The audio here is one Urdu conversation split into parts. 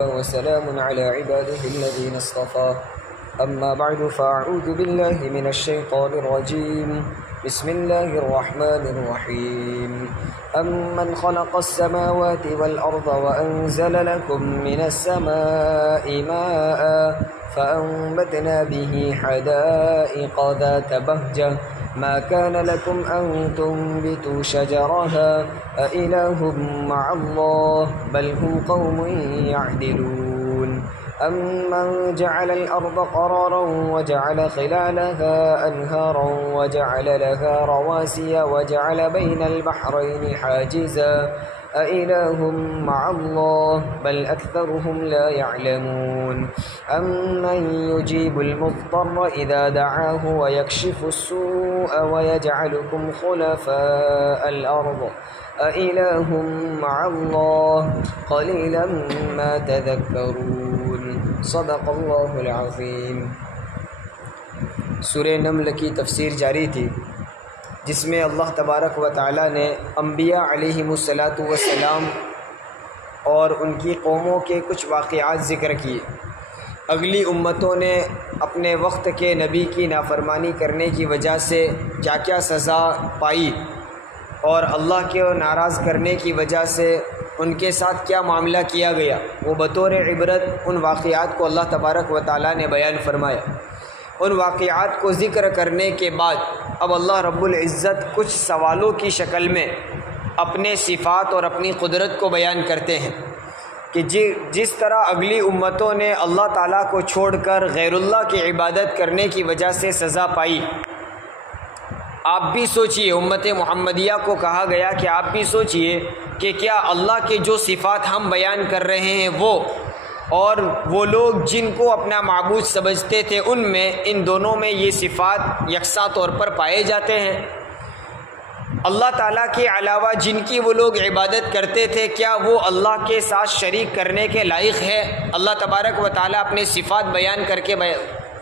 وسلام على عباده الذين اصطفى أما بعد فأعوذ بالله من الشيطان الرجيم بسم الله الرحمن الرحيم أمن خلق السماوات والأرض وأنزل لكم من السماء ماء فأنبتنا به حدائق ذات بهجة ما كان لكم أن تنبتوا شجرها أإله مع الله بل هم قوم يعدلون أمن جعل الأرض قرارا وجعل خلالها أنهارا وجعل لها رواسي وجعل بين البحرين حاجزا أإله مع الله بل أكثرهم لا يعلمون أمن يجيب المضطر إذا دعاه ويكشف السوء ويجعلكم خلفاء الأرض أإله مع الله قليلا ما تذكرون صدق اللہ العظیم۔ سورہ نمل کی تفسیر جاری تھی، جس میں اللہ تبارک و تعالی نے انبیاء علیہم السلام اور ان کی قوموں کے کچھ واقعات ذکر کیے۔ اگلی امتوں نے اپنے وقت کے نبی کی نافرمانی کرنے کی وجہ سے کیا کیا سزا پائی، اور اللہ کے ناراض کرنے کی وجہ سے ان کے ساتھ کیا معاملہ کیا گیا، وہ بطور عبرت ان واقعات کو اللہ تبارک و تعالی نے بیان فرمایا۔ ان واقعات کو ذکر کرنے کے بعد اب اللہ رب العزت کچھ سوالوں کی شکل میں اپنے صفات اور اپنی قدرت کو بیان کرتے ہیں کہ جس طرح اگلی امتوں نے اللہ تعالیٰ کو چھوڑ کر غیر اللہ کی عبادت کرنے کی وجہ سے سزا پائی، آپ بھی سوچئے، امت محمدیہ کو کہا گیا کہ آپ بھی سوچئے کہ کیا اللہ کے جو صفات ہم بیان کر رہے ہیں وہ اور وہ لوگ جن کو اپنا معبود سمجھتے تھے ان دونوں میں یہ صفات یکساں طور پر پائے جاتے ہیں؟ اللہ تعالیٰ کے علاوہ جن کی وہ لوگ عبادت کرتے تھے کیا وہ اللہ کے ساتھ شریک کرنے کے لائق ہے؟ اللہ تبارک و تعالیٰ اپنے صفات بیان کر کے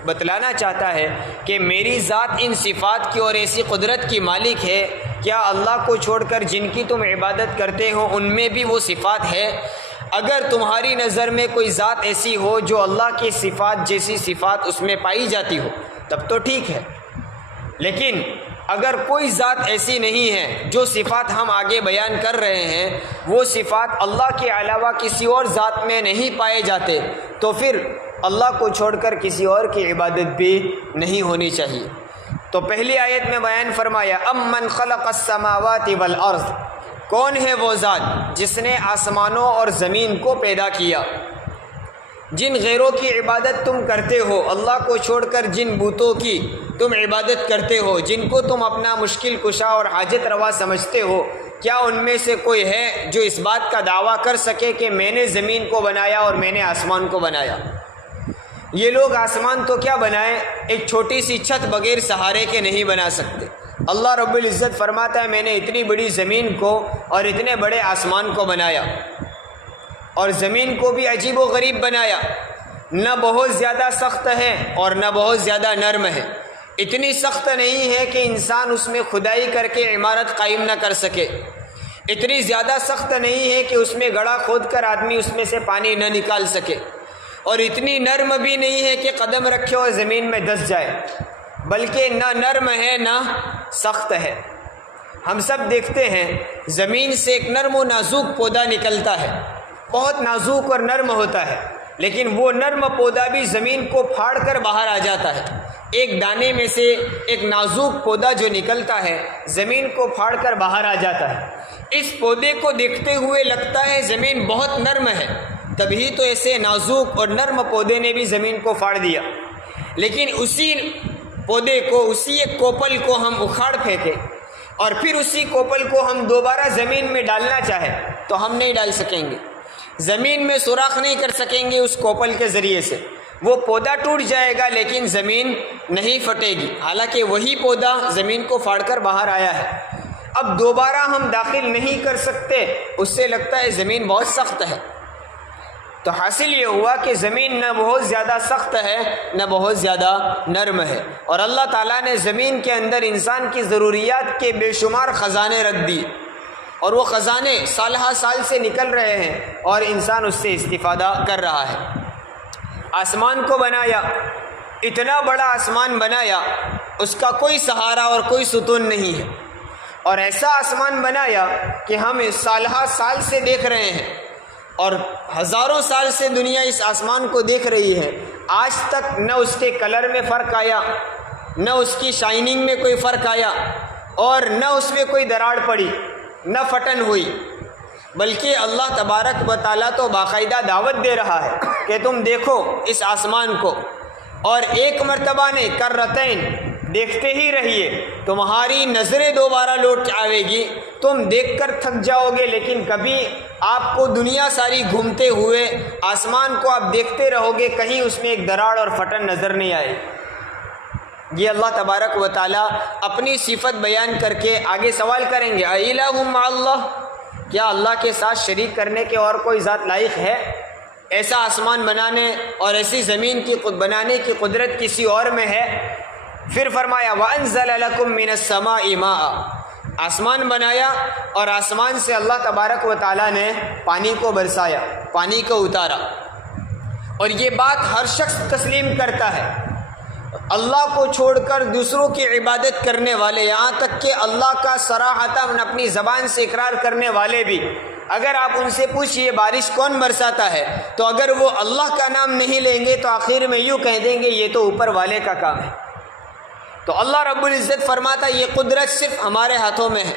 بتلانا چاہتا ہے کہ میری ذات ان صفات کی اور ایسی قدرت کی مالک ہے، کیا اللہ کو چھوڑ کر جن کی تم عبادت کرتے ہو ان میں بھی وہ صفات ہے؟ اگر تمہاری نظر میں کوئی ذات ایسی ہو جو اللہ کی صفات جیسی صفات اس میں پائی جاتی ہو تب تو ٹھیک ہے، لیکن اگر کوئی ذات ایسی نہیں ہے جو صفات ہم آگے بیان کر رہے ہیں وہ صفات اللہ کے علاوہ کسی اور ذات میں نہیں پائے جاتے تو پھر اللہ کو چھوڑ کر کسی اور کی عبادت بھی نہیں ہونی چاہیے۔ تو پہلی آیت میں بیان فرمایا امن خلق السماوات والارض، کون ہے وہ ذات جس نے آسمانوں اور زمین کو پیدا کیا؟ جن غیروں کی عبادت تم کرتے ہو، اللہ کو چھوڑ کر جن بتوں کی تم عبادت کرتے ہو، جن کو تم اپنا مشکل کشا اور حاجت روا سمجھتے ہو، کیا ان میں سے کوئی ہے جو اس بات کا دعویٰ کر سکے کہ میں نے زمین کو بنایا اور میں نے آسمان کو بنایا؟ یہ لوگ آسمان تو کیا بنائیں، ایک چھوٹی سی چھت بغیر سہارے کے نہیں بنا سکتے۔ اللہ رب العزت فرماتا ہے میں نے اتنی بڑی زمین کو اور اتنے بڑے آسمان کو بنایا، اور زمین کو بھی عجیب و غریب بنایا، نہ بہت زیادہ سخت ہے اور نہ بہت زیادہ نرم ہے، اتنی سخت نہیں ہے کہ انسان اس میں کھدائی کر کے عمارت قائم نہ کر سکے، اتنی زیادہ سخت نہیں ہے کہ اس میں گڑھا کھود کر آدمی اس میں سے پانی نہ نکال سکے، اور اتنی نرم بھی نہیں ہے کہ قدم رکھے اور زمین میں دس جائے، بلکہ نہ نرم ہے نہ سخت ہے۔ ہم سب دیکھتے ہیں زمین سے ایک نرم و نازک پودا نکلتا ہے، بہت نازک اور نرم ہوتا ہے، لیکن وہ نرم پودا بھی زمین کو پھاڑ کر باہر آ جاتا ہے۔ ایک دانے میں سے ایک نازک پودا جو نکلتا ہے زمین کو پھاڑ کر باہر آ جاتا ہے۔ اس پودے کو دیکھتے ہوئے لگتا ہے زمین بہت نرم ہے، تبھی تو ایسے نازک اور نرم پودے نے بھی زمین کو پھاڑ دیا، لیکن اسی پودے کو، اسی ایک کوپل کو ہم اکھاڑ پھینکے اور پھر اسی کوپل کو ہم دوبارہ زمین میں ڈالنا چاہے تو ہم نہیں ڈال سکیں گے، زمین میں سوراخ نہیں کر سکیں گے اس کوپل کے ذریعے سے، وہ پودا ٹوٹ جائے گا لیکن زمین نہیں پھٹے گی، حالانکہ وہی پودا زمین کو پھاڑ کر باہر آیا ہے۔ اب دوبارہ ہم داخل نہیں کر سکتے، اس سے لگتا ہے زمین بہت سخت ہے۔ تو حاصل یہ ہوا کہ زمین نہ بہت زیادہ سخت ہے نہ بہت زیادہ نرم ہے، اور اللہ تعالیٰ نے زمین کے اندر انسان کی ضروریات کے بے شمار خزانے رکھ دی۔ اور وہ خزانے سالہ سال سے نکل رہے ہیں اور انسان اس سے استفادہ کر رہا ہے۔ آسمان کو بنایا، اتنا بڑا آسمان بنایا، اس کا کوئی سہارا اور کوئی ستون نہیں ہے، اور ایسا آسمان بنایا کہ ہم سالہ سال سے دیکھ رہے ہیں اور ہزاروں سال سے دنیا اس آسمان کو دیکھ رہی ہے۔ آج تک نہ اس کے کلر میں فرق آیا، نہ اس کی شائننگ میں کوئی فرق آیا، اور نہ اس میں کوئی دراڑ پڑی، نہ پھٹن ہوئی، بلکہ اللہ تبارک و تعالیٰ تو باقاعدہ دعوت دے رہا ہے کہ تم دیکھو اس آسمان کو، اور ایک مرتبہ نے کرتین دیکھتے ہی رہیے، تمہاری نظریں دوبارہ لوٹ آئے گی، تم دیکھ کر تھک جاؤ گے، لیکن کبھی آپ کو دنیا ساری گھومتے ہوئے آسمان کو آپ دیکھتے رہو گے، کہیں اس میں ایک دراڑ اور پھٹن نظر نہیں آئے۔ یہ اللہ تبارک و تعالیٰ اپنی صفت بیان کر کے آگے سوال کریں گے، اِلٰہٌ مع اللہ، کیا اللہ کے ساتھ شریک کرنے کے اور کوئی ذات لائق ہے؟ ایسا آسمان بنانے اور ایسی زمین کی بنانے کی قدرت کسی اور میں ہے؟ پھر فرمایا وَأَنزَلَ لَكُم مِّنَ السَّمَاءِ مَاءً، آسمان بنایا اور آسمان سے اللہ تبارک و تعالیٰ نے پانی کو برسایا، پانی کو اتارا۔ اور یہ بات ہر شخص تسلیم کرتا ہے، اللہ کو چھوڑ کر دوسروں کی عبادت کرنے والے، یہاں تک کہ اللہ کا صراحتاً اپنی زبان سے اقرار کرنے والے بھی، اگر آپ ان سے پوچھئے بارش کون برساتا ہے تو اگر وہ اللہ کا نام نہیں لیں گے تو آخر میں یوں کہہ دیں گے یہ تو اوپر والے کا کام ہے۔ تو اللہ رب العزت فرماتا ہے یہ قدرت صرف ہمارے ہاتھوں میں ہے،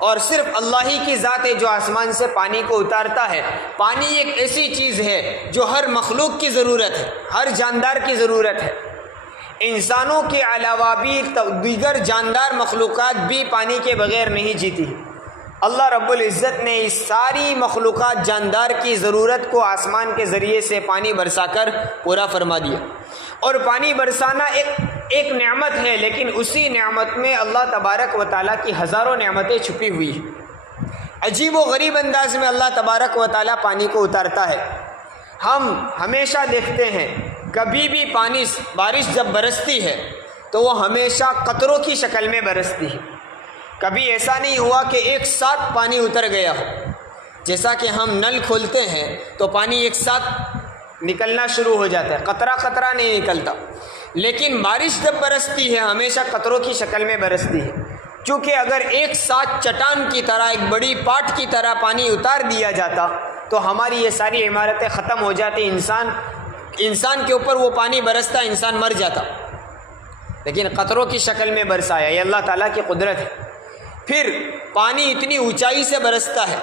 اور صرف اللہ ہی کی ذات ہے جو آسمان سے پانی کو اتارتا ہے۔ پانی ایک ایسی چیز ہے جو ہر مخلوق کی ضرورت ہے، ہر جاندار کی ضرورت ہے، انسانوں کے علاوہ بھی دیگر جاندار مخلوقات بھی پانی کے بغیر نہیں جیتی۔ اللہ رب العزت نے اس ساری مخلوقات جاندار کی ضرورت کو آسمان کے ذریعے سے پانی برسا کر پورا فرما دیا۔ اور پانی برسانا ایک نعمت ہے، لیکن اسی نعمت میں اللہ تبارک و تعالیٰ کی ہزاروں نعمتیں چھپی ہوئی ہیں۔ عجیب و غریب انداز میں اللہ تبارک و تعالیٰ پانی کو اتارتا ہے۔ ہم ہمیشہ دیکھتے ہیں کبھی بھی بارش جب برستی ہے تو وہ ہمیشہ قطروں کی شکل میں برستی ہے، کبھی ایسا نہیں ہوا کہ ایک ساتھ پانی اتر گیا ہو۔ جیسا کہ ہم نل کھولتے ہیں تو پانی ایک ساتھ نکلنا شروع ہو جاتا ہے، قطرہ قطرہ نہیں نکلتا، لیکن بارش جب برستی ہے ہمیشہ قطروں کی شکل میں برستی ہے، چونکہ اگر ایک ساتھ چٹان کی طرح، ایک بڑی پاٹ کی طرح پانی اتار دیا جاتا تو ہماری یہ ساری عمارتیں ختم ہو جاتی، انسان کے اوپر وہ پانی برستا، انسان مر جاتا، لیکن قطروں کی شکل میں برسایا، یہ اللہ تعالیٰ کی قدرت ہے۔ پھر پانی اتنی اونچائی سے برستا ہے،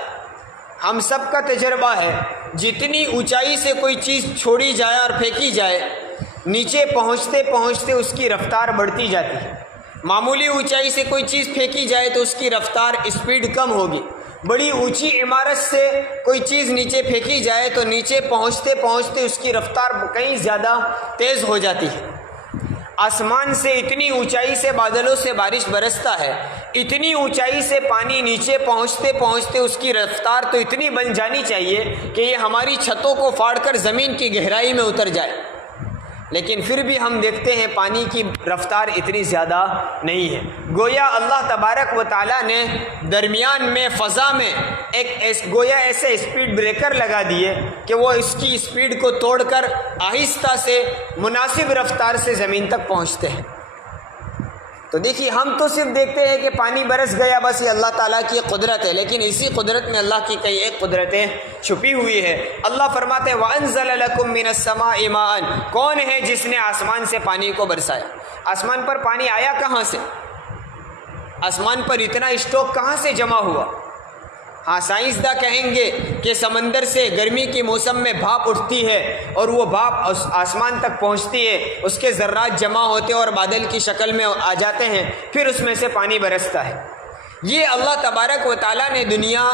ہم سب کا تجربہ ہے، جتنی اونچائی سے کوئی چیز چھوڑی جائے اور پھینکی جائے، نیچے پہنچتے پہنچتے اس کی رفتار بڑھتی جاتی ہے۔ معمولی اونچائی سے کوئی چیز پھینکی جائے تو اس کی رفتار اسپیڈ کم ہوگی، بڑی اونچی عمارت سے کوئی چیز نیچے پھینکی جائے تو نیچے پہنچتے پہنچتے اس کی رفتار کہیں زیادہ تیز ہو جاتی ہے۔ آسمان سے اتنی اونچائی سے بادلوں سے بارش برستا ہے، اتنی اونچائی سے پانی نیچے پہنچتے پہنچتے اس کی رفتار تو اتنی بن جانی چاہیے کہ یہ ہماری چھتوں کو پھاڑ کر زمین کی گہرائی میں اتر جائے، لیکن پھر بھی ہم دیکھتے ہیں پانی کی رفتار اتنی زیادہ نہیں ہے۔ گویا اللہ تبارک و تعالیٰ نے درمیان میں فضا میں گویا ایسے اسپیڈ بریکر لگا دیے کہ وہ اس کی اسپیڈ کو توڑ کر آہستہ سے مناسب رفتار سے زمین تک پہنچتے ہیں۔ تو دیکھیے ہم تو صرف دیکھتے ہیں کہ پانی برس گیا، بس یہ اللہ تعالیٰ کی قدرت ہے، لیکن اسی قدرت میں اللہ کی کئی ایک قدرتیں چھپی ہوئی ہے۔ اللہ فرماتے ہیں وَأَنزَلَ لَكُم مِّنَ السَّمَاءِ مَاءً، کون ہے جس نے آسمان سے پانی کو برسایا؟ آسمان پر پانی آیا کہاں سے؟ آسمان پر اتنا اسٹاک کہاں سے جمع ہوا؟ ہاں سائنسداں کہیں گے کہ سمندر سے گرمی کے موسم میں بھاپ اٹھتی ہے اور وہ بھاپ آسمان تک پہنچتی ہے، اس کے ذرات جمع ہوتے ہیں اور بادل کی شکل میں آ جاتے ہیں، پھر اس میں سے پانی برستا ہے۔ یہ اللہ تبارک و تعالیٰ نے دنیا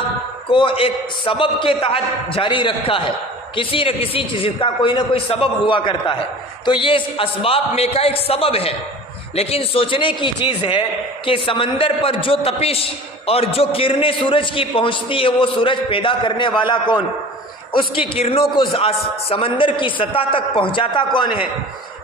کو ایک سبب کے تحت جاری رکھا ہے، کسی نہ کسی چیز کا کوئی نہ کوئی سبب ہوا کرتا ہے، تو یہ اسباب میں کا ایک سبب ہے۔ لیکن سوچنے کی چیز ہے کہ سمندر پر جو تپش اور جو کرنیں سورج کی پہنچتی ہے وہ سورج پیدا کرنے والا کون؟ اس کی کرنوں کو سمندر کی سطح تک پہنچاتا کون ہے؟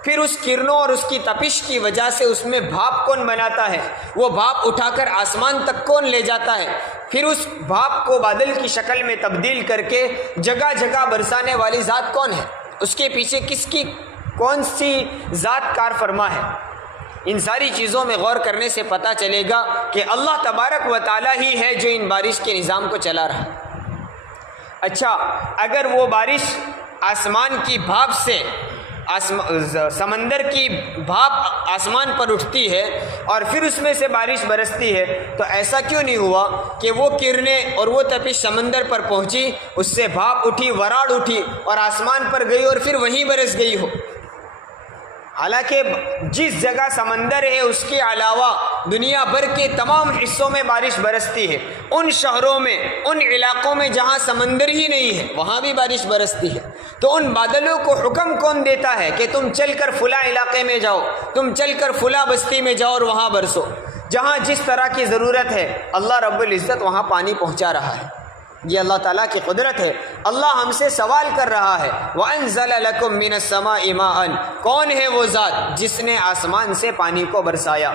پھر اس کرنوں اور اس کی تپش کی وجہ سے اس میں بھاپ کون بناتا ہے؟ وہ بھاپ اٹھا کر آسمان تک کون لے جاتا ہے؟ پھر اس بھاپ کو بادل کی شکل میں تبدیل کر کے جگہ جگہ برسانے والی ذات کون ہے؟ اس کے پیچھے کس کی کون سی ذات کار فرما ہے؟ ان ساری چیزوں میں غور کرنے سے پتہ چلے گا کہ اللہ تبارک و تعالی ہی ہے جو ان بارش کے نظام کو چلا رہا ہے۔ اچھا، اگر وہ بارش آسمان کی بھاپ سے سمندر کی بھاپ آسمان پر اٹھتی ہے اور پھر اس میں سے بارش برستی ہے، تو ایسا کیوں نہیں ہوا کہ وہ کرنیں اور وہ تپش سمندر پر پہنچی، اس سے بھاپ اٹھی، وراڑ اٹھی اور آسمان پر گئی اور پھر وہیں برس گئی ہو؟ حالانکہ جس جگہ سمندر ہے اس کے علاوہ دنیا بھر کے تمام حصوں میں بارش برستی ہے۔ ان شہروں میں، ان علاقوں میں جہاں سمندر ہی نہیں ہے وہاں بھی بارش برستی ہے۔ تو ان بادلوں کو حکم کون دیتا ہے کہ تم چل کر فلاں علاقے میں جاؤ، تم چل کر فلاں بستی میں جاؤ اور وہاں برسو؟ جہاں جس طرح کی ضرورت ہے اللہ رب العزت وہاں پانی پہنچا رہا ہے۔ یہ اللہ تعالیٰ کی قدرت ہے۔ اللہ ہم سے سوال کر رہا ہے، وَأَنزَلَ لَكُم مِّنَ السَّمَاءِ مَاءً، کون ہے وہ ذات جس نے آسمان سے پانی کو برسایا؟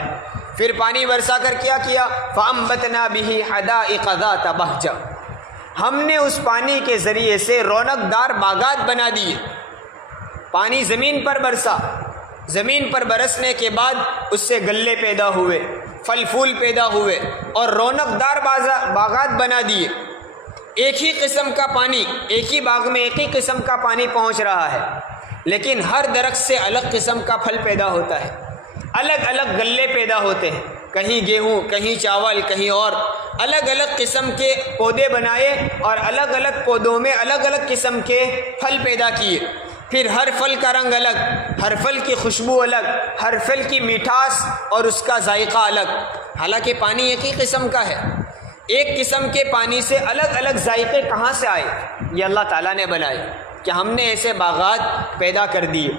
پھر پانی برسا کر کیا کیا؟ فَأَنبَتْنَا بِهِ حَدَائِقَ ذَاتَ بَهْجَةٍ، ہم نے اس پانی کے ذریعے سے رونق دار باغات بنا دیے۔ پانی زمین پر برسا، زمین پر برسنے کے بعد اس سے گلے پیدا ہوئے، پھل پھول پیدا ہوئے اور رونق دار باغات بنا دیے۔ ایک ہی قسم کا پانی، ایک ہی باغ میں ایک ہی قسم کا پانی پہنچ رہا ہے، لیکن ہر درخت سے الگ قسم کا پھل پیدا ہوتا ہے، الگ الگ گلے پیدا ہوتے ہیں، کہیں گیہوں، کہیں چاول، کہیں اور الگ الگ قسم کے پودے بنائے اور الگ الگ پودوں میں الگ الگ قسم کے پھل پیدا کیے۔ پھر ہر پھل کا رنگ الگ، ہر پھل کی خوشبو الگ، ہر پھل کی میٹھاس اور اس کا ذائقہ الگ، حالانکہ پانی ایک ہی قسم کا ہے۔ ایک قسم کے پانی سے الگ الگ ذائقے کہاں سے آئے؟ یہ اللہ تعالیٰ نے بنائے کہ ہم نے ایسے باغات پیدا کر دیے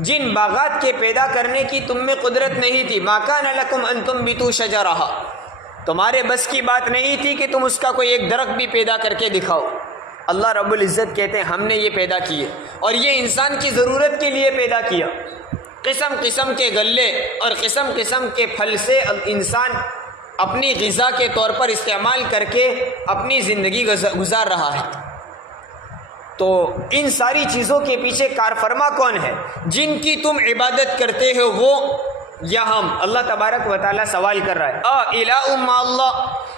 جن باغات کے پیدا کرنے کی تم میں قدرت نہیں تھی۔ مَا كَانَ لَكُمْ أَن تُنبِتُوا شَجَرَهَا، تمہارے بس کی بات نہیں تھی کہ تم اس کا کوئی ایک درخت بھی پیدا کر کے دکھاؤ۔ اللہ رب العزت کہتے ہیں ہم نے یہ پیدا کیے، اور یہ انسان کی ضرورت کے لیے پیدا کیا۔ قسم قسم کے گلے اور قسم قسم کے پھل سے انسان اپنی غذا کے طور پر استعمال کر کے اپنی زندگی گزار رہا ہے۔ تو ان ساری چیزوں کے پیچھے کارفرما کون ہے؟ جن کی تم عبادت کرتے ہو وہ یا ہم؟ اللہ تبارک و تعالیٰ سوال کر رہا ہے، الہ مع اللہ،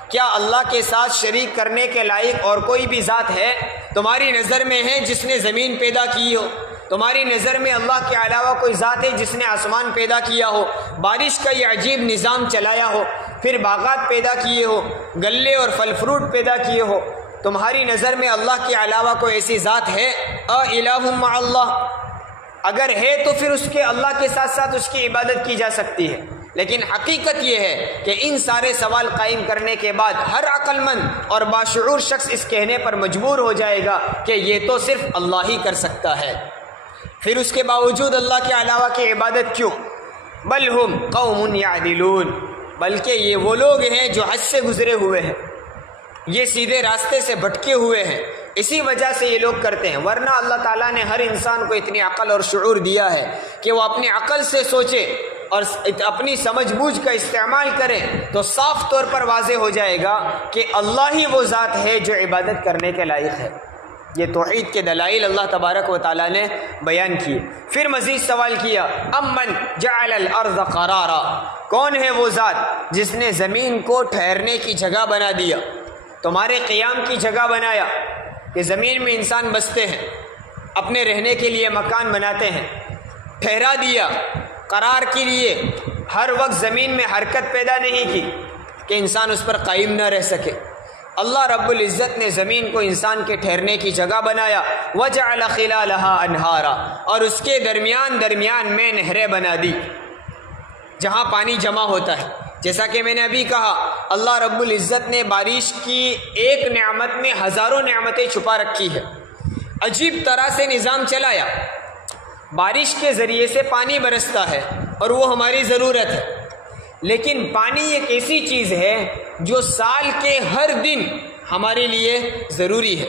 کیا اللہ کے ساتھ شریک کرنے کے لائق اور کوئی بھی ذات ہے تمہاری نظر میں ہے جس نے زمین پیدا کی ہو؟ تمہاری نظر میں اللہ کے علاوہ کوئی ذات ہے جس نے آسمان پیدا کیا ہو، بارش کا یہ عجیب نظام چلایا ہو، پھر باغات پیدا کیے ہو، گلے اور پھل فروٹ پیدا کیے ہو؟ تمہاری نظر میں اللہ کے علاوہ کوئی ایسی ذات ہے؟ الہ مع اللہ، اگر ہے تو پھر اس کے اللہ کے ساتھ ساتھ اس کی عبادت کی جا سکتی ہے۔ لیکن حقیقت یہ ہے کہ ان سارے سوال قائم کرنے کے بعد ہر عقل مند اور باشعور شخص اس کہنے پر مجبور ہو جائے گا کہ یہ تو صرف اللہ ہی کر سکتا ہے۔ پھر اس کے باوجود اللہ کے علاوہ کی عبادت کیوں؟ بل ہم قوم یعدلون، بلکہ یہ وہ لوگ ہیں جو حد سے گزرے ہوئے ہیں، یہ سیدھے راستے سے بھٹکے ہوئے ہیں، اسی وجہ سے یہ لوگ کرتے ہیں۔ ورنہ اللہ تعالیٰ نے ہر انسان کو اتنی عقل اور شعور دیا ہے کہ وہ اپنی عقل سے سوچے اور اپنی سمجھ بوجھ کا استعمال کرے تو صاف طور پر واضح ہو جائے گا کہ اللہ ہی وہ ذات ہے جو عبادت کرنے کے لائق ہے۔ یہ توحید کے دلائل اللہ تبارک و تعالیٰ نے بیان کیے۔ پھر مزید سوال کیا، امن جعل الارض قرارا، کون ہے وہ ذات جس نے زمین کو ٹھہرنے کی جگہ بنا دیا، تمہارے قیام کی جگہ بنایا کہ زمین میں انسان بستے ہیں، اپنے رہنے کے لیے مکان بناتے ہیں، ٹھہرا دیا قرار کے لیے، ہر وقت زمین میں حرکت پیدا نہیں کی کہ انسان اس پر قائم نہ رہ سکے۔ اللہ رب العزت نے زمین کو انسان کے ٹھہرنے کی جگہ بنایا، وجعل خلالها انہارا، اور اس کے درمیان میں نہریں بنا دی جہاں پانی جمع ہوتا ہے۔ جیسا کہ میں نے ابھی کہا، اللہ رب العزت نے بارش کی ایک نعمت میں ہزاروں نعمتیں چھپا رکھی ہے، عجیب طرح سے نظام چلایا۔ بارش کے ذریعے سے پانی برستا ہے اور وہ ہماری ضرورت ہے، لیکن پانی ایک ایسی چیز ہے جو سال کے ہر دن ہمارے لیے ضروری ہے۔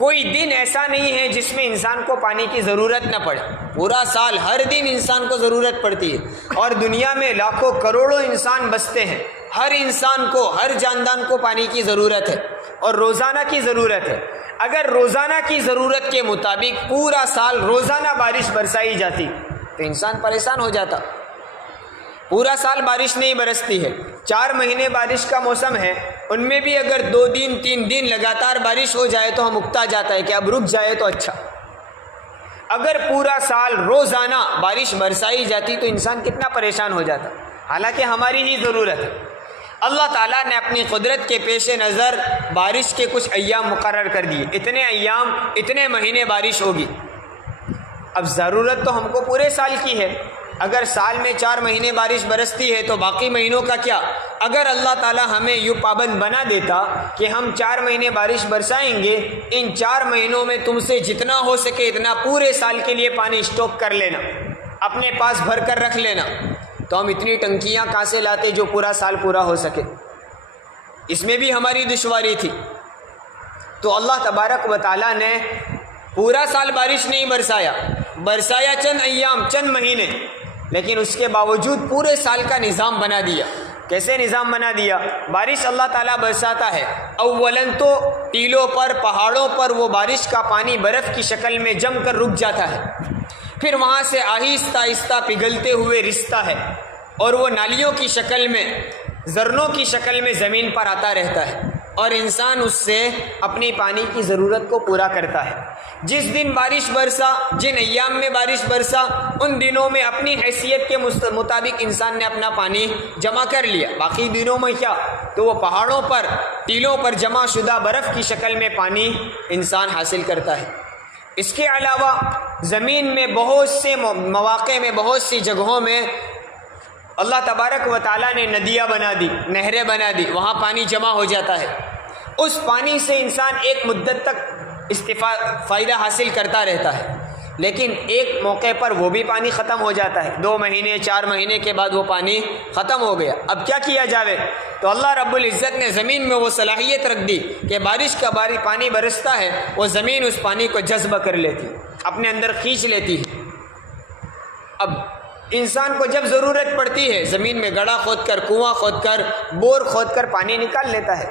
کوئی دن ایسا نہیں ہے جس میں انسان کو پانی کی ضرورت نہ پڑے، پورا سال ہر دن انسان کو ضرورت پڑتی ہے، اور دنیا میں لاکھوں کروڑوں انسان بستے ہیں، ہر انسان کو، ہر جاندان کو پانی کی ضرورت ہے اور روزانہ کی ضرورت ہے۔ اگر روزانہ کی ضرورت کے مطابق پورا سال روزانہ بارش برسائی جاتی تو انسان پریشان ہو جاتا۔ پورا سال بارش نہیں برستی ہے، 4 مہینے بارش کا موسم ہے، ان میں بھی اگر 2 دن 3 دن لگاتار بارش ہو جائے تو ہم اکتا جاتا ہے کہ اب رک جائے تو اچھا۔ اگر پورا سال روزانہ بارش برسائی جاتی تو انسان کتنا پریشان ہو جاتا، حالانکہ ہماری ہی ضرورت ہے۔ اللہ تعالیٰ نے اپنی قدرت کے پیش نظر بارش کے کچھ ایام مقرر کر دیے، اتنے ایام اتنے مہینے بارش ہوگی۔ اب ضرورت تو ہم کو پورے سال کی ہے، اگر سال میں 4 مہینے بارش برستی ہے تو باقی مہینوں کا کیا؟ اگر اللہ تعالیٰ ہمیں یوں پابند بنا دیتا کہ ہم 4 مہینے بارش برسائیں گے، ان 4 مہینوں میں تم سے جتنا ہو سکے اتنا پورے سال کے لیے پانی اسٹاک کر لینا، اپنے پاس بھر کر رکھ لینا، تو ہم اتنی ٹنکیاں کہاں سے لاتے جو پورا سال پورا ہو سکے؟ اس میں بھی ہماری دشواری تھی۔ تو اللہ تبارک و تعالیٰ نے پورا سال بارش نہیں برسایا چند ایام چند مہینے، لیکن اس کے باوجود پورے سال کا نظام بنا دیا۔ کیسے نظام بنا دیا؟ بارش اللہ تعالیٰ برساتا ہے، اولاً تو ٹیلوں پر پہاڑوں پر وہ بارش کا پانی برف کی شکل میں جم کر رک جاتا ہے، پھر وہاں سے آہستہ آہستہ پگھلتے ہوئے رستا ہے اور وہ نالیوں کی شکل میں، جھرنوں کی شکل میں زمین پر آتا رہتا ہے، اور انسان اس سے اپنی پانی کی ضرورت کو پورا کرتا ہے۔ جس دن بارش برسا، جن ایام میں بارش برسا، ان دنوں میں اپنی حیثیت کے مطابق انسان نے اپنا پانی جمع کر لیا۔ باقی دنوں میں کیا؟ تو وہ پہاڑوں پر ٹیلوں پر جمع شدہ برف کی شکل میں پانی انسان حاصل کرتا ہے۔ اس کے علاوہ زمین میں بہت سے مواقع میں، بہت سی جگہوں میں اللہ تبارک و تعالیٰ نے ندیاں بنا دی، نہریں بنا دی، وہاں پانی جمع ہو جاتا ہے۔ اس پانی سے انسان ایک مدت تک فائدہ حاصل کرتا رہتا ہے، لیکن ایک موقع پر وہ بھی پانی ختم ہو جاتا ہے، 2 مہینے 4 مہینے کے بعد وہ پانی ختم ہو گیا۔ اب کیا کیا جاوے؟ تو اللہ رب العزت نے زمین میں وہ صلاحیت رکھ دی کہ بارش کا پانی برستا ہے، وہ زمین اس پانی کو جذب کر لیتی، اپنے اندر کھینچ لیتی ہے۔ اب انسان کو جب ضرورت پڑتی ہے زمین میں گڑھا کھود کر، کنواں کھود کر، بور کھود کر پانی نکال لیتا ہے۔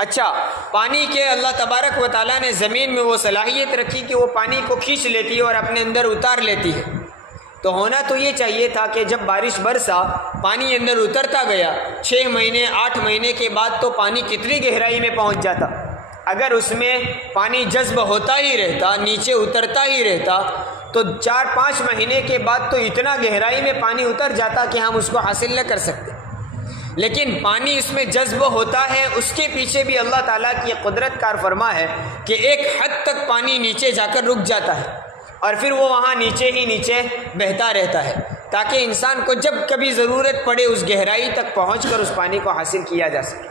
اچھا، پانی کے اللہ تبارک و تعالیٰ نے زمین میں وہ صلاحیت رکھی کہ وہ پانی کو کھینچ لیتی ہے اور اپنے اندر اتار لیتی ہے۔ تو ہونا تو یہ چاہیے تھا کہ جب بارش برسا، پانی اندر اترتا گیا، 6 مہینے 8 مہینے کے بعد تو پانی کتنی گہرائی میں پہنچ جاتا۔ اگر اس میں پانی جذب ہوتا ہی رہتا، نیچے اترتا ہی رہتا، تو 4-5 مہینے کے بعد تو اتنا گہرائی میں پانی اتر جاتا کہ ہم اس کو حاصل نہ کر سکتے۔ لیکن پانی اس میں جذب ہوتا ہے، اس کے پیچھے بھی اللہ تعالیٰ کی قدرت کار فرما ہے کہ ایک حد تک پانی نیچے جا کر رک جاتا ہے اور پھر وہ وہاں نیچے ہی نیچے بہتا رہتا ہے، تاکہ انسان کو جب کبھی ضرورت پڑے اس گہرائی تک پہنچ کر اس پانی کو حاصل کیا جا سکے۔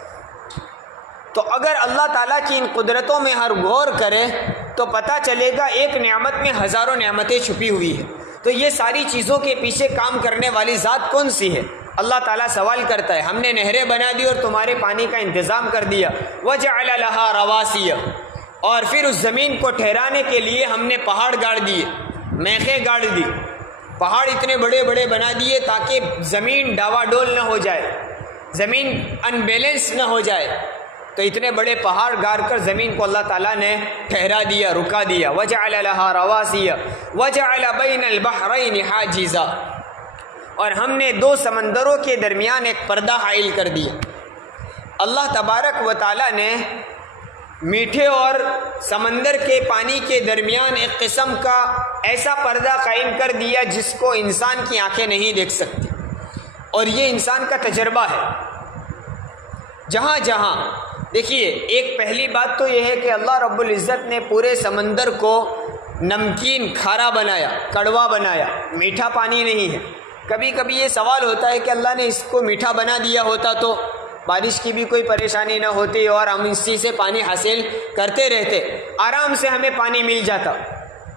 تو اگر اللہ تعالیٰ کی ان قدرتوں میں ہر غور کرے تو پتہ چلے گا ایک نعمت میں ہزاروں نعمتیں چھپی ہوئی ہیں۔ تو یہ ساری چیزوں کے پیچھے کام کرنے والی ذات کون سی ہے؟ اللہ تعالیٰ سوال کرتا ہے، ہم نے نہریں بنا دی اور تمہارے پانی کا انتظام کر دیا، وَجَعَلَ لَهَا رَوَاسِيَ، اور پھر اس زمین کو ٹھہرانے کے لیے ہم نے پہاڑ گاڑ دیے، میخیں گاڑ دی، پہاڑ اتنے بڑے بڑے بنا دیے تاکہ زمین ڈاوا ڈول نہ ہو جائے، زمین ان بیلنس نہ ہو جائے۔ تو اتنے بڑے پہاڑ گاڑ کر زمین کو اللہ تعالیٰ نے ٹھہرا دیا، رکا دیا۔ وَجَعَلَ لَهَا رَوَاسِيَ وَجَعَلَ بَيْنَ الْبَحْرَيْنِ حَاجِزًا، اور ہم نے 2 سمندروں کے درمیان ایک پردہ حائل کر دیا۔ اللہ تبارک و تعالیٰ نے میٹھے اور سمندر کے پانی کے درمیان ایک قسم کا ایسا پردہ قائم کر دیا جس کو انسان کی آنکھیں نہیں دیکھ سکتی، اور یہ انسان کا تجربہ ہے۔ جہاں جہاں دیکھیے، ایک پہلی بات تو یہ ہے کہ اللہ رب العزت نے پورے سمندر کو نمکین کھارا بنایا، کڑوا بنایا، میٹھا پانی نہیں ہے۔ کبھی کبھی یہ سوال ہوتا ہے کہ اللہ نے اس کو میٹھا بنا دیا ہوتا تو بارش کی بھی کوئی پریشانی نہ ہوتی اور ہم اسی سے پانی حاصل کرتے رہتے، آرام سے ہمیں پانی مل جاتا۔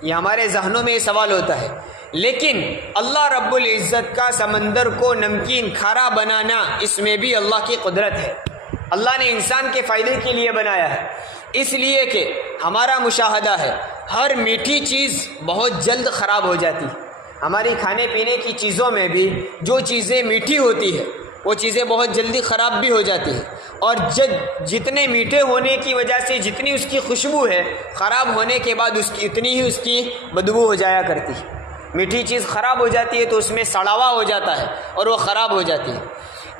یہ ہمارے ذہنوں میں یہ سوال ہوتا ہے، لیکن اللہ رب العزت کا سمندر کو نمکین کھارا بنانا، اس میں بھی اللہ کی قدرت ہے۔ اللہ نے انسان کے فائدے کے لیے بنایا ہے۔ اس لیے کہ ہمارا مشاہدہ ہے ہر میٹھی چیز بہت جلد خراب ہو جاتی ہے۔ ہماری کھانے پینے کی چیزوں میں بھی جو چیزیں میٹھی ہوتی ہے وہ چیزیں بہت جلدی خراب بھی ہو جاتی ہیں، اور جتنے میٹھے ہونے کی وجہ سے جتنی اس کی خوشبو ہے، خراب ہونے کے بعد اتنی ہی اس کی بدبو ہو جایا کرتی ہے۔ میٹھی چیز خراب ہو جاتی ہے تو اس میں سڑاوا ہو جاتا ہے اور وہ خراب ہو جاتی ہے۔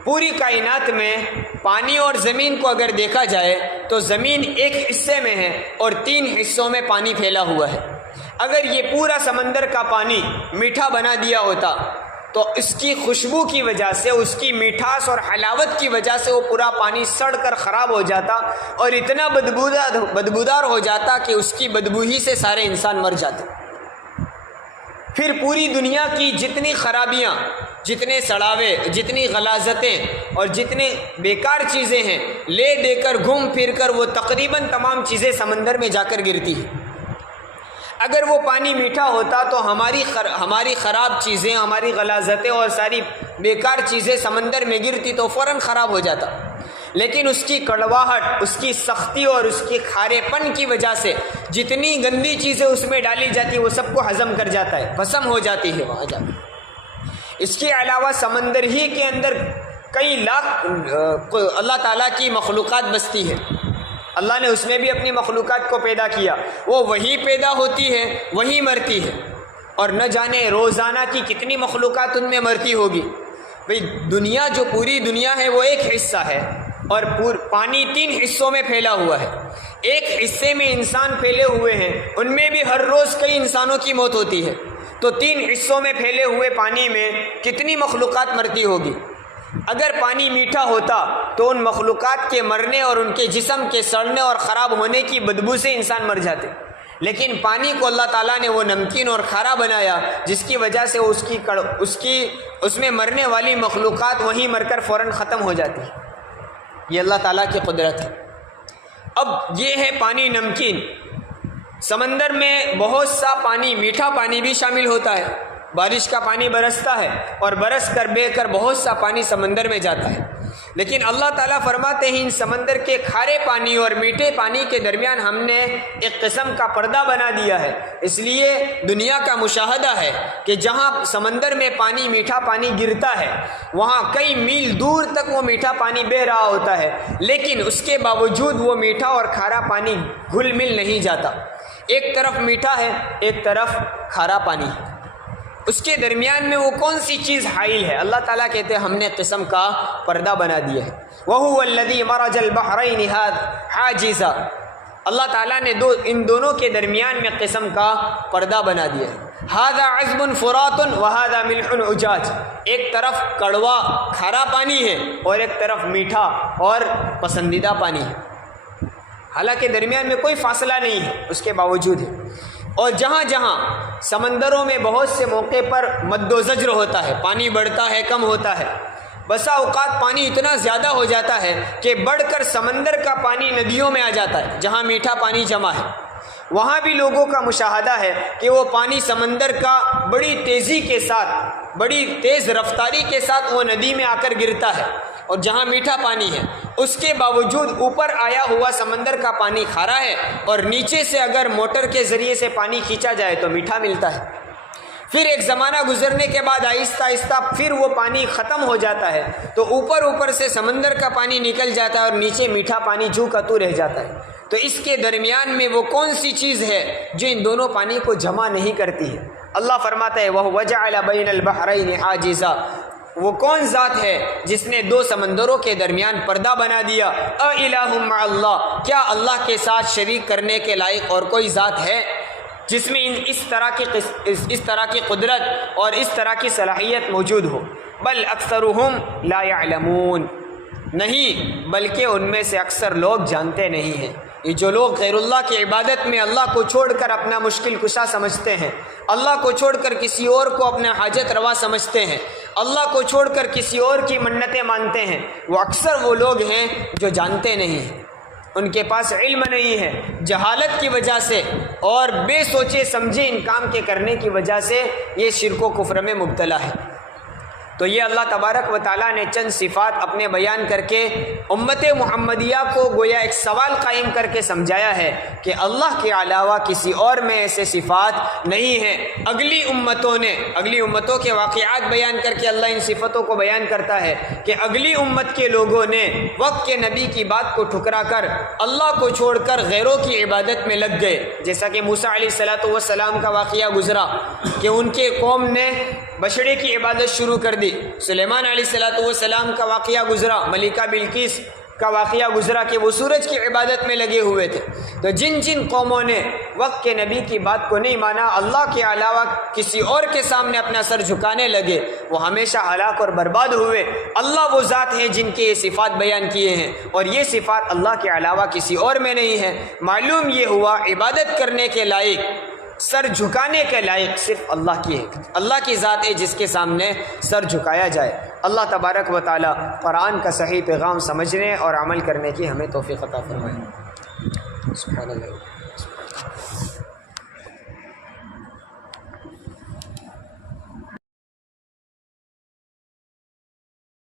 پوری کائنات میں پانی اور زمین کو اگر دیکھا جائے تو زمین ایک حصے میں ہے اور 3 حصوں میں پانی پھیلا ہوا ہے۔ اگر یہ پورا سمندر کا پانی میٹھا بنا دیا ہوتا تو اس کی خوشبو کی وجہ سے، اس کی میٹھاس اور حلاوت کی وجہ سے وہ پورا پانی سڑ کر خراب ہو جاتا اور اتنا بدبودار ہو جاتا کہ اس کی بدبو ہی سے سارے انسان مر جاتے۔ پھر پوری دنیا کی جتنی خرابیاں، جتنے سڑاوے، جتنی غلاظتیں اور جتنے بیکار چیزیں ہیں، لے دے کر گھوم پھر کر وہ تقریباً تمام چیزیں سمندر میں جا کر گرتی ہیں۔ اگر وہ پانی میٹھا ہوتا تو ہماری خراب چیزیں، ہماری غلاظتیں اور ساری بیکار چیزیں سمندر میں گرتی تو فوراً خراب ہو جاتا، لیکن اس کی کڑواہٹ، اس کی سختی اور اس کی کھارے پن کی وجہ سے جتنی گندی چیزیں اس میں ڈالی جاتی وہ سب کو ہضم کر جاتا ہے، بھسم ہو جاتی ہے وہاں جا کے۔ اس کے علاوہ سمندر ہی کے اندر کئی لاکھ اللہ تعالیٰ کی مخلوقات بستی ہے۔ اللہ نے اس میں بھی اپنی مخلوقات کو پیدا کیا، وہ وہی پیدا ہوتی ہے، وہی مرتی ہے، اور نہ جانے روزانہ کی کتنی مخلوقات ان میں مرتی ہوگی۔ بھئی دنیا، جو پوری دنیا ہے وہ ایک حصہ ہے اور پانی 3 حصوں میں پھیلا ہوا ہے۔ ایک حصے میں انسان پھیلے ہوئے ہیں، ان میں بھی ہر روز کئی انسانوں کی موت ہوتی ہے، تو 3 حصوں میں پھیلے ہوئے پانی میں کتنی مخلوقات مرتی ہوگی۔ اگر پانی میٹھا ہوتا تو ان مخلوقات کے مرنے اور ان کے جسم کے سڑنے اور خراب ہونے کی بدبو سے انسان مر جاتے، لیکن پانی کو اللہ تعالیٰ نے وہ نمکین اور کھارا بنایا جس کی وجہ سے اس میں مرنے والی مخلوقات وہیں مر کر فوراً ختم ہو جاتی ہے۔ یہ اللہ تعالیٰ کی قدرت ہے۔ اب یہ ہے پانی نمکین۔ سمندر میں بہت سا پانی، میٹھا پانی بھی شامل ہوتا ہے۔ بارش کا پانی برستا ہے اور برس کر بہہ کر بہت سا پانی سمندر میں جاتا ہے، لیکن اللہ تعالیٰ فرماتے ہیں ان سمندر کے کھارے پانی اور میٹھے پانی کے درمیان ہم نے ایک قسم کا پردہ بنا دیا ہے۔ اس لیے دنیا کا مشاہدہ ہے کہ جہاں سمندر میں پانی، میٹھا پانی گرتا ہے، وہاں کئی میل دور تک وہ میٹھا پانی بہہ رہا ہوتا ہے، لیکن اس کے باوجود وہ میٹھا اور کھارا پانی گھل مل نہیں جاتا۔ ایک طرف میٹھا ہے، ایک طرف کھارا پانی ہے، اس کے درمیان میں وہ کون سی چیز حائل ہے؟ اللہ تعالیٰ کہتے ہیں ہم نے قسم کا پردہ بنا دیا ہے۔ وَهُوَ الَّذِي مَرَجَ الْبَحْرَيْنِ حَاجِزًا، اللہ تعالیٰ نے ان دونوں کے درمیان میں قسم کا پردہ بنا دیا ہے۔ هَذَا عَذْبٌ فُرَاتٌ وَهَذَا مِلْحٌ أُجَاجٌ، ایک طرف کڑوا کھارا پانی ہے اور ایک طرف میٹھا اور پسندیدہ پانی ہے، حالانکہ درمیان میں کوئی فاصلہ نہیں ہے، اس کے باوجود ہے۔ اور جہاں جہاں سمندروں میں بہت سے موقع پر مد و زجر ہوتا ہے، پانی بڑھتا ہے، کم ہوتا ہے، بسا اوقات پانی اتنا زیادہ ہو جاتا ہے کہ بڑھ کر سمندر کا پانی ندیوں میں آ جاتا ہے، جہاں میٹھا پانی جمع ہے۔ وہاں بھی لوگوں کا مشاہدہ ہے کہ وہ پانی سمندر کا بڑی تیزی کے ساتھ، بڑی تیز رفتاری کے ساتھ وہ ندی میں آ کر گرتا ہے، اور جہاں میٹھا پانی ہے اس کے باوجود اوپر آیا ہوا سمندر کا پانی کھارا ہے، اور نیچے سے اگر موٹر کے ذریعے سے پانی کھینچا جائے تو میٹھا ملتا ہے۔ پھر ایک زمانہ گزرنے کے بعد آہستہ آہستہ پھر وہ پانی ختم ہو جاتا ہے، تو اوپر سے سمندر کا پانی نکل جاتا ہے اور نیچے میٹھا پانی جو کا تو رہ جاتا ہے۔ تو اس کے درمیان میں وہ کون سی چیز ہے جو ان دونوں پانی کو جمع نہیں کرتی ہے؟ اللہ فرماتا ہے وَجَعَلَ بَيْنَ الْبَحْرَيْنِ حَاجِزًا، وہ کون ذات ہے جس نے 2 سمندروں کے درمیان پردہ بنا دیا؟ اِلَٰهٌ مَّعَ اللَّهِ، کیا اللہ کے ساتھ شریک کرنے کے لائق اور کوئی ذات ہے جس میں اس طرح کی قدرت اور اس طرح کی صلاحیت موجود ہو؟ بل اکثرهم لا يعلمون، نہیں بلکہ ان میں سے اکثر لوگ جانتے نہیں ہیں۔ یہ جو لوگ غیر اللہ کی عبادت میں اللہ کو چھوڑ کر اپنا مشکل کشا سمجھتے ہیں، اللہ کو چھوڑ کر کسی اور کو اپنا حاجت روا سمجھتے ہیں، اللہ کو چھوڑ کر کسی اور کی منتیں مانتے ہیں، وہ اکثر وہ لوگ ہیں جو جانتے نہیں ہیں، ان کے پاس علم نہیں ہے، جہالت کی وجہ سے اور بے سوچے سمجھے ان کام کے کرنے کی وجہ سے یہ شرک و کفر میں مبتلا ہے۔ تو یہ اللہ تبارک و تعالیٰ نے چند صفات اپنے بیان کر کے امت محمدیہ کو گویا ایک سوال قائم کر کے سمجھایا ہے کہ اللہ کے علاوہ کسی اور میں ایسے صفات نہیں ہیں۔ اگلی امتوں کے واقعات بیان کر کے اللہ ان صفتوں کو بیان کرتا ہے کہ اگلی امت کے لوگوں نے وقت کے نبی کی بات کو ٹھکرا کر اللہ کو چھوڑ کر غیروں کی عبادت میں لگ گئے، جیسا کہ موسیٰ علیہ السلام کا واقعہ گزرا کہ ان کے قوم نے بچڑے کی عبادت شروع کر دی۔ سلیمان علیہ السلام کا واقعہ گزرا، ملکہ بلقیس کا واقعہ گزرا کہ وہ سورج کی عبادت میں لگے ہوئے تھے۔ تو جن قوموں نے وقت کے نبی کی بات کو نہیں مانا، اللہ کے علاوہ کسی اور کے سامنے اپنا سر جھکانے لگے، وہ ہمیشہ ہلاک اور برباد ہوئے۔ اللہ وہ ذات ہے جن کے یہ صفات بیان کیے ہیں، اور یہ صفات اللہ کے علاوہ کسی اور میں نہیں ہے۔ معلوم یہ ہوا عبادت کرنے کے لائق، سر جھکانے کے لائق صرف اللہ کی ہے، اللہ کی ذات ہے جس کے سامنے سر جھکایا جائے۔ اللہ تبارک و تعالی قرآن کا صحیح پیغام سمجھنے اور عمل کرنے کی ہمیں توفیق عطا فرمائے۔ سبحان اللہ۔